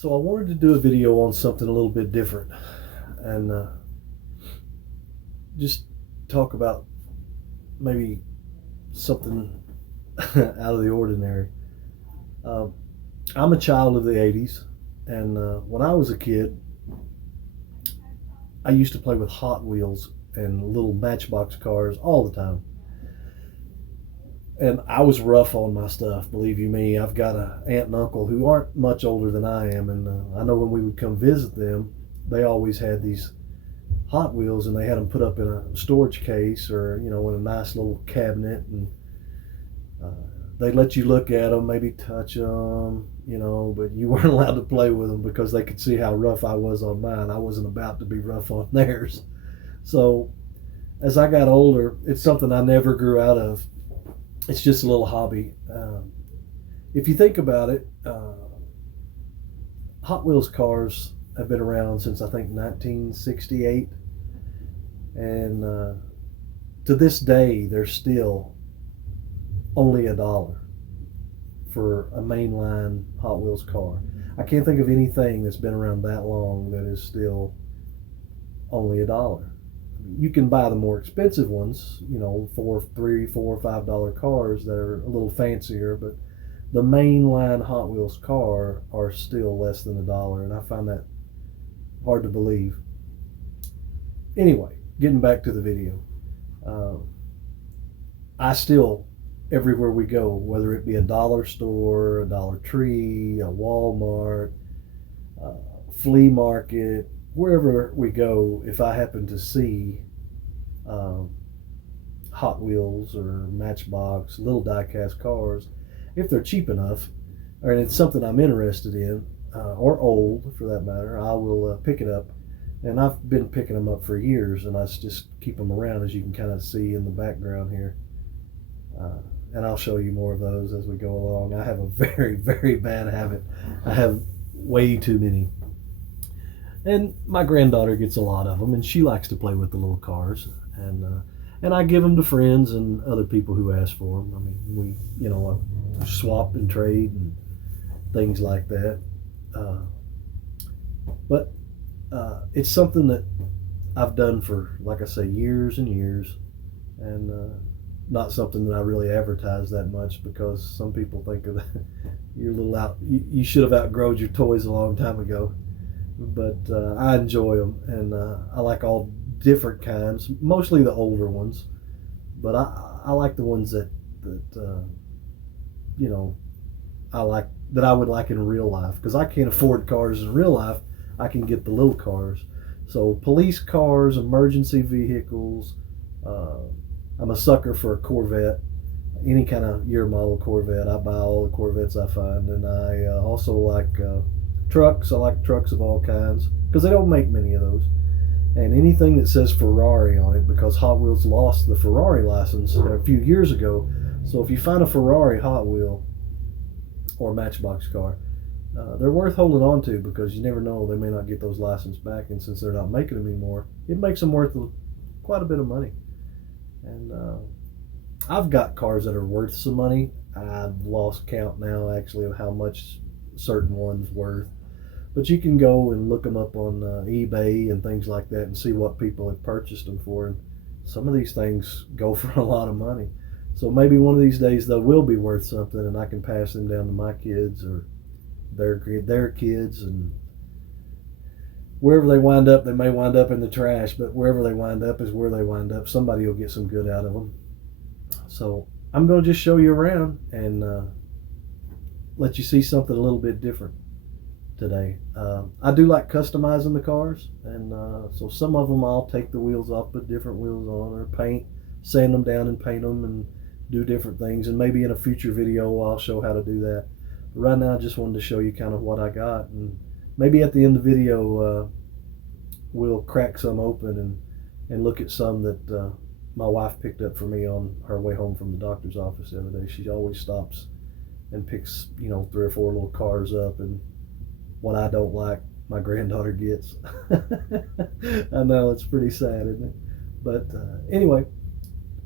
So I wanted to do a video on something a little bit different and just talk about maybe something out of the ordinary. Uh, I'm a child of the 80s, and when I was a kid, I used to play with Hot Wheels and little Matchbox cars all the time. And I was rough on my stuff, believe you me. I've got an aunt and uncle who aren't much older than I am, and I know when we would come visit them, they always had these Hot Wheels, and they had them put up in a storage case or in a nice little cabinet, and uh, they let you look at them, maybe touch them, but you weren't allowed to play with them because they could see how rough I was on mine. I wasn't about to be rough on theirs. So as I got older, it's something I never grew out of. It's just a little hobby. If you think about it, Hot Wheels cars have been around since I think 1968, and to this day they're still only $1 for a mainline Hot Wheels car. I can't think of anything that's been around that long that is still only $1. You can buy the more expensive ones, for $3, $4, $5 cars that are a little fancier, but the mainline Hot Wheels car are still less than $1, and I find that hard to believe. Anyway, getting back to the video, I still, everywhere we go, whether it be a dollar store, a Dollar Tree, a Walmart, flea market, wherever we go, if I happen to see Hot Wheels or Matchbox, little die-cast cars, if they're cheap enough, or it's something I'm interested in, or old for that matter, I will pick it up. And I've been picking them up for years, and I just keep them around, as you can kind of see in the background here. And I'll show you more of those as we go along. I have a very, very bad habit. I have way too many. And my granddaughter gets a lot of them, and she likes to play with the little cars. And I give them to friends and other people who ask for them. I mean, we swap and trade and things like that. But it's something that I've done for, like I say, years and years, and not something that I really advertise that much, because some people think of you're a little out. You should have outgrown your toys a long time ago. But I enjoy them, and I like all different kinds, mostly the older ones. But I like the ones that I like, that I would like in real life, because I can't afford cars in real life. I can get the little cars. So police cars, emergency vehicles. I'm a sucker for a Corvette, any kind of year model Corvette. I buy all the Corvettes I find, and I also like trucks. I like trucks of all kinds, because they don't make many of those. And anything that says Ferrari on it, because Hot Wheels lost the Ferrari license a few years ago. So if you find a Ferrari Hot Wheel or Matchbox car, they're worth holding on to, because you never know, they may not get those licenses back, and since they're not making them anymore, it makes them worth quite a bit of money. And I've got cars that are worth some money. I've lost count now, actually, of how much certain ones worth. But you can go and look them up on eBay and things like that and see what people have purchased them for. And some of these things go for a lot of money. So maybe one of these days they will be worth something, and I can pass them down to my kids or their kids, and wherever they wind up, they may wind up in the trash, but wherever they wind up is where they wind up. Somebody will get some good out of them. So I'm going to just show you around and let you see something a little bit different today. I do like customizing the cars, and so some of them I'll take the wheels off, put different wheels on, or sand them down and paint them and do different things. And maybe in a future video I'll show how to do that. But right now I just wanted to show you kind of what I got, and maybe at the end of the video we'll crack some open and look at some that my wife picked up for me on her way home from the doctor's office the other day. She always stops and picks 3 or 4 little cars up, and what I don't like, my granddaughter gets. I know, it's pretty sad, isn't it? But anyway,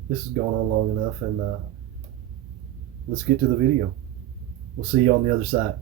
this has gone on long enough, and let's get to the video. We'll see you on the other side.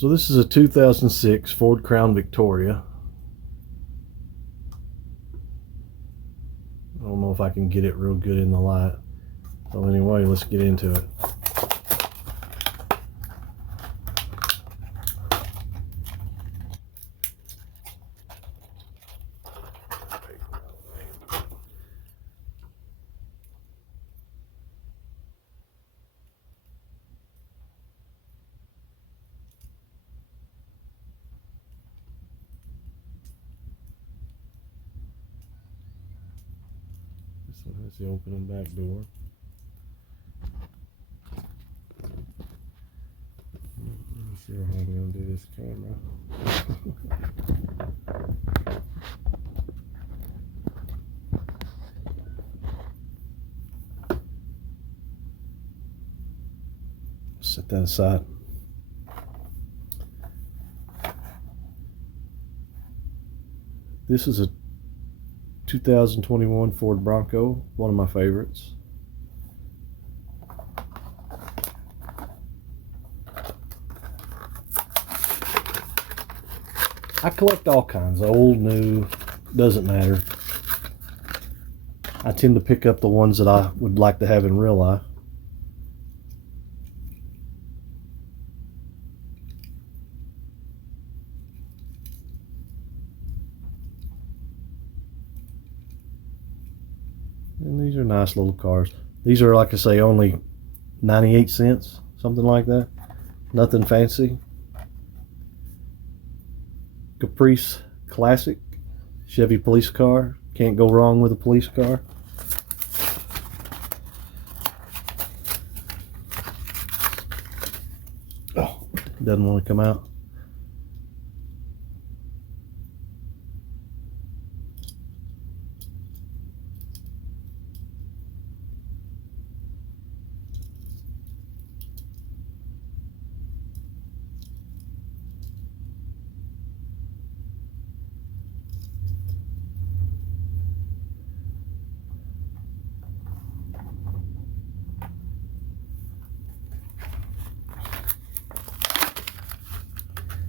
So this is a 2006 Ford Crown Victoria. I don't know if I can get it real good in the light. So anyway, let's get into it. This one has the open and back door. Let me see how I'm going to do this camera. Set that aside. This is a 2021 Ford Bronco, one of my favorites. I collect all kinds, old, new, doesn't matter. I tend to pick up the ones that I would like to have in real life. And these are nice little cars. These are, like I say, only 98 cents, something like that. Nothing fancy. Caprice Classic Chevy police car. Can't go wrong with a police car. Oh, doesn't want to come out.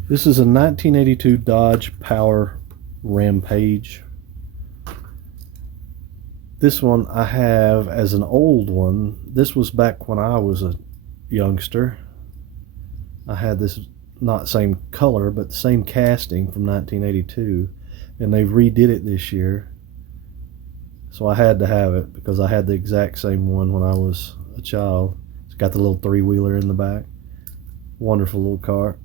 This is a 1982 Dodge Power Rampage. This one I have as an old one. This was back when I was a youngster. I had this, not same color, but the same casting from 1982. And they redid it this year. So I had to have it because I had the exact same one when I was a child. It's got the little three-wheeler in the back. Wonderful little car.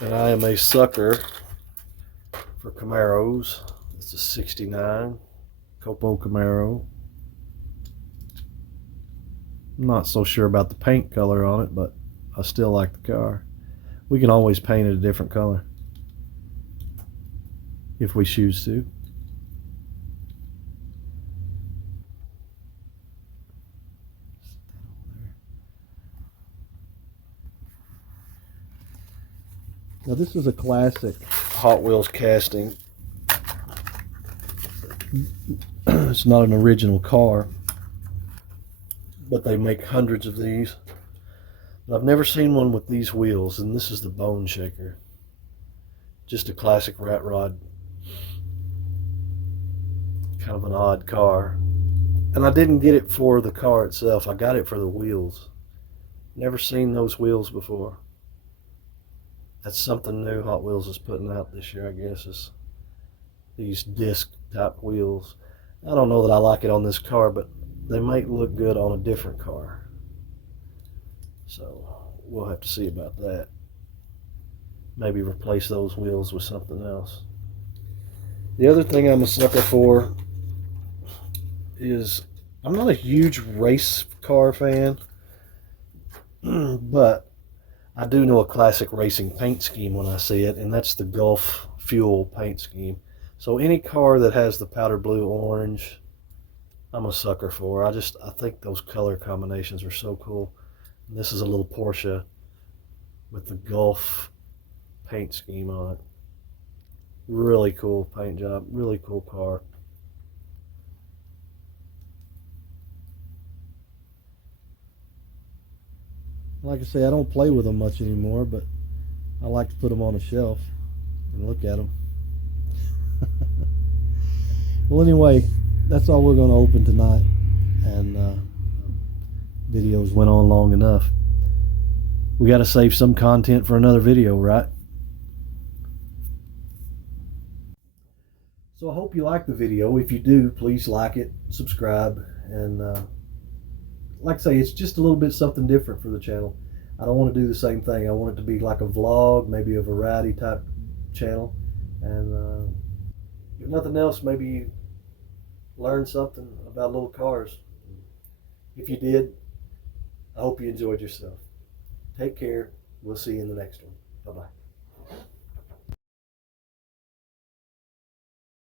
And I am a sucker for Camaros. It's a 69 Copo Camaro. I'm not so sure about the paint color on it, but I still like the car. We can always paint it a different color if we choose to. Now this is a classic Hot Wheels casting. It's not an original car, but they make hundreds of these. But I've never seen one with these wheels, and this is the Bone Shaker. Just a classic rat rod. Kind of an odd car. And I didn't get it for the car itself, I got it for the wheels. Never seen those wheels before. That's something new Hot Wheels is putting out this year, I guess, is these disc type wheels. I don't know that I like it on this car, but they might look good on a different car. So we'll have to see about that. Maybe replace those wheels with something else. The other thing I'm a sucker for is, I'm not a huge race car fan, but I do know a classic racing paint scheme when I see it, and that's the Gulf Fuel paint scheme. So any car that has the powder blue orange, I'm a sucker for. I think those color combinations are so cool. And this is a little Porsche with the Gulf paint scheme on it. Really cool paint job, really cool car. Like I say, I don't play with them much anymore, but I like to put them on a shelf and look at them. Well, anyway, that's all we're going to open tonight, and videos went on long enough. We got to save some content for another video, right? So I hope you like the video. If you do, please like it, subscribe, and like I say, it's just a little bit something different for the channel. I don't want to do the same thing. I want it to be like a vlog, maybe a variety type channel, and if nothing else, maybe learn something about little cars. If you did, I hope you enjoyed yourself. Take care. We'll see you in the next one. Bye-bye.